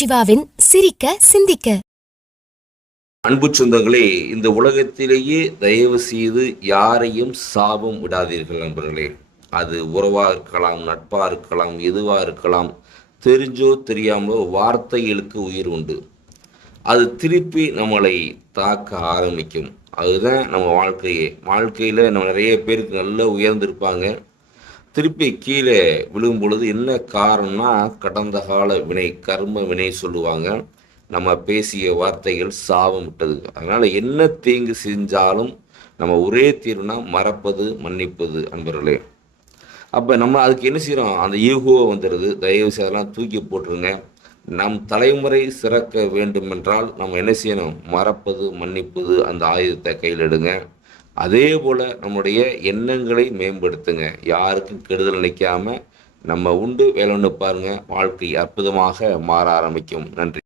சிவாவின் சிரிக்க சிந்திக்க. அன்பு சொந்தங்களே, இந்த உலகத்திலேயே தயவு செய்து யாரையும் சாபம் விடாதீர்கள் நண்பர்களே. அது உறவாக இருக்கலாம், நட்பாக இருக்கலாம், எதுவாக இருக்கலாம். தெரிஞ்சோ தெரியாமலோ வார்த்தைகளுக்கு உயிர் உண்டு. அது திருப்பி நம்மளை தாக்க ஆரம்பிக்கும். அதுதான் நம்ம வாழ்க்கையில் நம்ம நிறைய பேருக்கு நல்லா உயர்ந்திருப்பாங்க. திருப்பி கீழே விழும் பொழுது என்ன காரணம்னா, கடந்த கால வினை, கர்ம வினை சொல்லுவாங்க. நம்ம பேசிய வார்த்தைகள் சாபம் விட்டது. அதனால் என்ன தீங்கு செஞ்சாலும் நம்ம ஒரே தீர்வுனா மறப்பது, மன்னிப்பது அன்பர்களே. அப்போ நம்ம அதுக்கு என்ன செய்கிறோம், அந்த ஈகோவை வந்துடுது. தயவு செய்தெல்லாம் தூக்கி போட்டுருங்க. நம் தலைமுறை சிறக்க வேண்டுமென்றால் நம்ம என்ன செய்யணும், மறப்பது, மன்னிப்பது, அந்த ஆயுதத்தை கையில் எடுங்க. அதே போல் நம்முடைய எண்ணங்களை மேம்படுத்துங்க. யாருக்கும் கெடுதல் நினைக்காம நம்ம உண்டு வேலை ஒன்று பாருங்கள். வாழ்க்கை அற்புதமாக மாற ஆரம்பிக்கும். நன்றி.